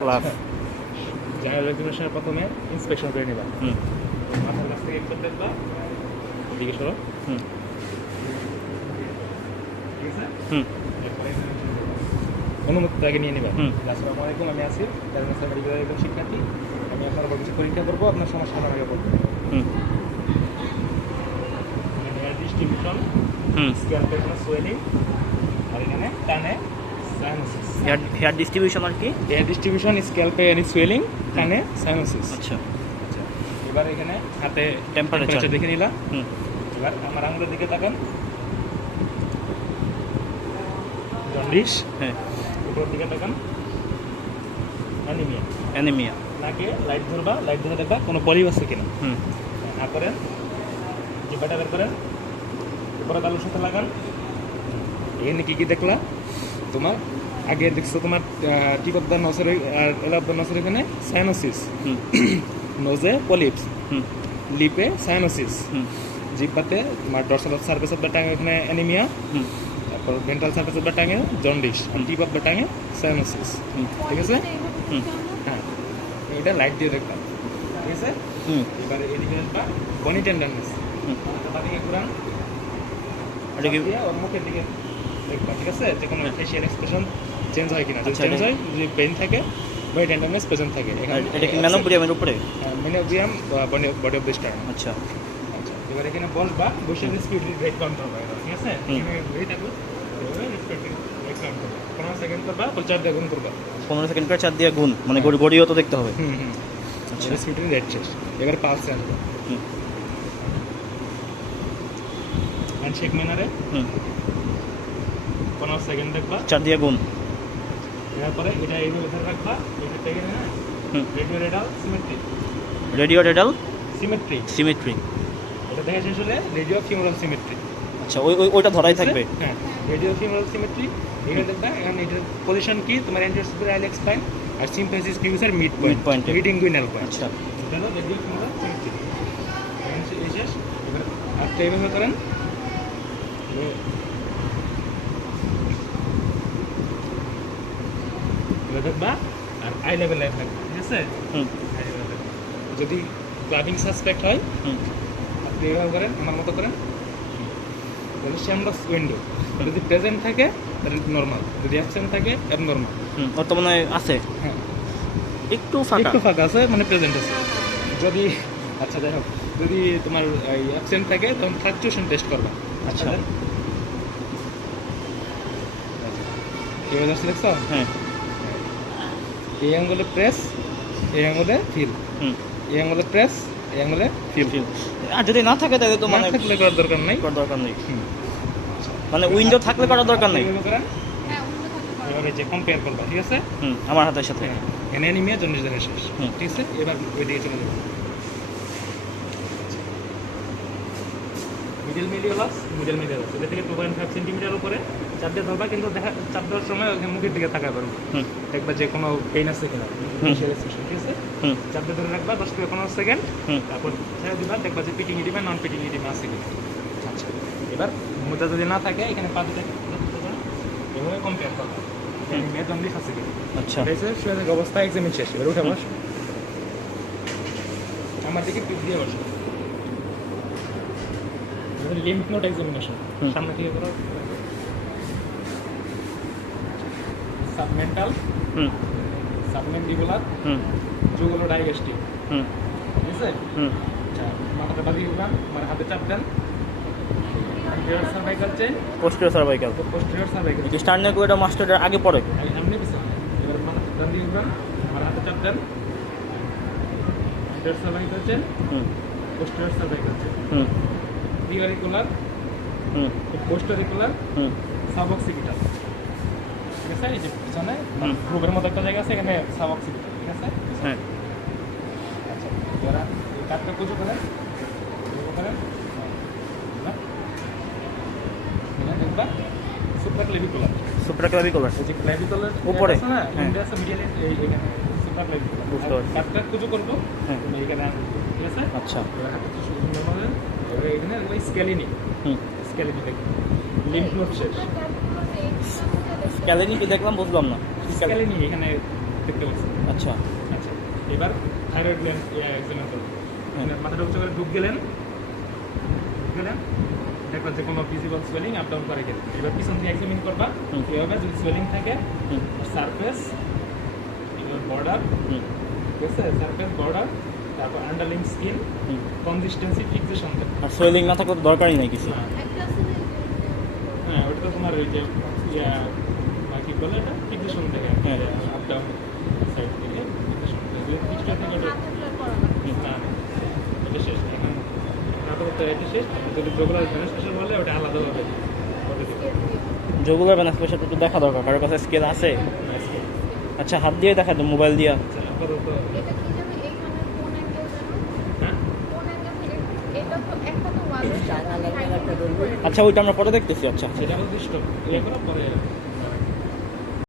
Class general এক্সামিনেশনের প্রথমে inspection করে নিবা। মাথার কাছ থেকে একবার দেখবা, এদিকে সরো। ঠিক আছে? এরপরে examination করবা। অনুমতি আগে নিয়ে নিবা। আসসালামু আলাইকুম, আমি আসিফ, মেডিকেল মেডিকেলের একজন শিক্ষার্থী। আমি আপনার উপর কিছু পরীক্ষা করবো, আপনার সমস্যা আমার আগে বলবো। এখানে ডিস্ট্রিবিউশন, স্ক্যাল্পের কোনো সোয়েলিং, আর এখানে টানে সাইনোসিস। হেয়ার ডিস্ট্রিবিউশন আর কি? হেয়ার ডিস্ট্রিবিউশন, স্ক্যাল্পে এনি সোয়েলিং, টানে সাইনোসিস। আচ্ছা, এবার এখানে হাতে টেম্পারেচার দেখে নিলাম। এবার আমার আঙুলের দিকে তাকান। জন্ডিস। হ্যাঁ, উপরের দিকে তাকান। অ্যানিমিয়া। অ্যানিমিয়া। নাকে লাইট ধরবা, লাইট ধরে দেখবা কোনো পলিপ আছে কিনা। হা করেন, জিব্বাটা বের করেন, উপরে তালুর সাথে লাগান। এখানে কি কি দেখলা? তোমার আগে দেখছো তোমার টিপ অফ দ্য নসের আর এল অফ দ্য নসের এখানে সাইনোসিস, নোজে পলিপস, লিপে সাইনোসিস, জিব্বাতে তোমার dorsal surface of the tongue এখানে অ্যানিমিয়া, তারপর ভেন্ট্রাল সার্ফেস অফ দ্য টাঙে জন্ডিস, আর টিপ অফ দ্য টাঙে সাইনোসিস। ঠিক আছে? হ্যাঁ, এটা লাইট দিয়ে দেখলাম। ঠিক আছে? এবারে এদিকে দেখবা বনি টেন্ডারনেস, বাদিকে ঘুরান, ওর মুখের দিকে দেখবা। ঠিক আছে? যে কোনো ফেশিয়াল এক্সপ্রেশন চেঞ্জ হয় কিনা। যদি চেঞ্জ হয়, যদি পেইন থাকে, বডি টেন্ডারনেস প্রেজেন্ট থাকে। এটা কি ম্যানোব্রিয়ামের উপরে? Manubrium body of the stern. আচ্ছা, এবার এখানে বসবা, বসে রেসপিরেটরি রেট কাউন্ট হবে। ঠিক আছে? এখানে বসে থাকো, রেসপিরেটরি রেট কাউন্ট করবে। 15 সেকেন্ড করবা, 4 দিয়ে গুণ করবা। 15 সেকেন্ড করে 4 দিয়ে গুণ, মানে গড়িও তো দেখতে হবে। আচ্ছা, রেসপিরেটরি রেট শেষ। এবার পালসে আসবে। হ্যান্ডশেক ম্যানারে 15 সেকেন্ড দেখবা, 4 দিয়ে গুণ। এরপরে এটা এইভাবে ধরে রাখবা, এটা থেকে না radio radial symmetry. Radio radial symmetry, symmetry. এটা দেখা শেষ হলে রেডিও ফিউমারাল সিমেট্রি। আচ্ছা, ওইটা ধরাই থাকবে। হ্যাঁ, রেডিও ফিউমারাল সিমেট্রি। এখানে দেখবা, এখানে এটার পজিশন কি, তোমার অ্যান্টিওসিপিটাল আইলেক্স স্পাইন আর সিম্পেসিস পিউসের মিড পয়েন্ট, মিডিঙ্গুইনাল পয়েন্ট। আচ্ছা, এটা হলো রেডিও ফিউমারাল সিমেট্রি। এখানে শেষ। এবার আপনি এইভাবে করেন, দেখবা, আর আই লেভেল লাইফ থাকবে। ঠিক আছে? যদি ক্লাবিং সাসপেক্ট হয়, আপনি এভাবে করেন, আমার মতো করেন, শ্যামলাস উইন্ডো। যদি প্রেজেন্ট থাকে তাহলে নর্মাল, যদি অ্যাবসেন্ট থাকে অ্যাবনর্মাল। বর্তমানে আছে, হ্যাঁ, একটু ফাঁকা আছে, মানে প্রেজেন্ট আছে। যদি আচ্ছা যাই হোক, যদি তোমার অ্যাবসেন্ট থাকে তখন ফ্লাকচুয়েশন টেস্ট করবা। আচ্ছা, এবার আসছে দেখছো? হ্যাঁ, এই আঙ্গুলে প্রেস, এই আঙ্গুলে ফিল, এই আঙ্গুলে প্রেস, এই আঙ্গুলে ফিল। আর যদি না থাকে তাহলে তো মানে থাকলে করার দরকার নাই, দরকার নেই। মানে উইন্ডো থাকলে করার দরকার নেই। এবারে যে কম্পেয়ার করবা। ঠিক আছে? আমার হাতের সাথে এনে অ্যানিমিয়া জন্ডিস শেষ। ঠিক আছে? এবার ওই দিকে চলে যাবো। মিডল মিডিয়ালাস, এটা থেকে 2.5 সেন্টিমিটার উপরে চাপ দিয়ে ধরবা, কিন্তু চাপ দেওয়ার সময় ওখানে মুখের দিকে তাকায় পারবো। দেখবা যে কোনো পেইন আছে কিনা। ঠিক আছে? চাপ দিয়ে ধরে রাখবা 10 থেকে 15 সেকেন্ড, তারপর ছেড়ে দিবা, দেখবা যে পিটিং ইডিমা নন পিটিং ইডিমা আছে কিনা। আচ্ছা, এবার মুদ্রা যদি না থাকে, এখানে পা দুটো এভাবে কম্পেয়ার করবা, অ্যানিমিয়া জন্ডিস আছে কিনা। আচ্ছা, এটা হচ্ছে শুয়ে থাকা অবস্থা, এক্সামিন শেষ। এবার উঠে বসো, আমার দিকে পিঠ দিয়ে বসো। লিম্ফ নোড এক্সামিনেশন, সামনে থেকে করো। Submental, submandibular, jugulo digastric. ঠিক আছে? আচ্ছা, মাথাটা বাদিকে ঘুরান, মানে হাতে চাপ দেন। Anterior cervical chain, posterior cervical. Sternal কোয়েডা মাস্টারের আগে পড়ে। এমনি পিছনে। এবার মাথা ডান দিকে ঘুরান, আমার হাতে চাপ দেন। Anterior cervical chain, posterior cervical chain, preauricular, postauricular, suboccipital. ঠিক আছে? এই যে পিছনে গ্রুপের মতো একটা জায়গা আছে, এখানে সাবঅক্সিপিটাল। ঠিক আছে? হ্যাঁ, আচ্ছা, এবার এই কাঠটা কুচো করেন, দেখবা সুপ্রাক্লেভিকুলার। সুপ্রাক্লেভিকুলার এই যে ক্লেভিকুলার উপরে আছে না, ইন্ডিয়া আছে মিডিয়াল, এইখানে সুপ্রাক্লেভিকুলার। বুঝতে পারছি। কাঠটা কুচো করবো, তুমি এইখানে আনবে। ঠিক আছে? আচ্ছা, এবার হাতে তো শুরু করবেন। এবার এখানে স্কেলিনি, স্কেলিনি দেখবেন। লিম্ফ নোড শেষ। স্ক্যালেনি কি দেখলাম, বুঝলাম না। স্কেলিনি এখানে দেখতে পাচ্ছি। আচ্ছা আচ্ছা এবার থাইরয়েড গ্ল্যান্ড এক্সামিন করবো হুম। মাথাটা উচ্চ করে ঢুক গেলেন দেখবা যে কোনো ভিজিবল সোয়েলিং আপ ডাউন করে গেলে এবার পিছন থেকে এক্সামিন করবা হুম। কীভাবে যদি সোয়েলিং থাকে হুম সারফেস বর্ডার হুম ঠিক আছে সারফেস বর্ডার তারপর আন্ডারলিং স্কিন হুম। কনসিস্টেন্সি ফিক্সেশন আর সোয়েলিং না থাকলে তো দরকারই নাই কিছু। হ্যাঁ ওটা তো তোমার ওই যে কি বলে এটা ফিক্সেশন থেকে হ্যাঁ। আপ ডাউন সাইড থেকে ফিক্সেশন থেকে কিছুটা থেকে ওটা না এটা শেষ এখন আপাতত এটা শেষ যদি গ্লোবাল ভেনেস্টেশন বলে ওটা আলাদাভাবে করে দিবে যেগুলোর ব্যানাস পয়সা একটু দেখা দরকার, কারোর কাছে স্কেল আছে? আজকে আচ্ছা হাত দিয়ে দেখা দাও, মোবাইল দিয়া। আচ্ছা আপাতত হ্যাঁ আচ্ছা ওইটা আমরা পরে দেখতেছি। আচ্ছা সেটা নির্দিষ্ট ইয়ে করার পরে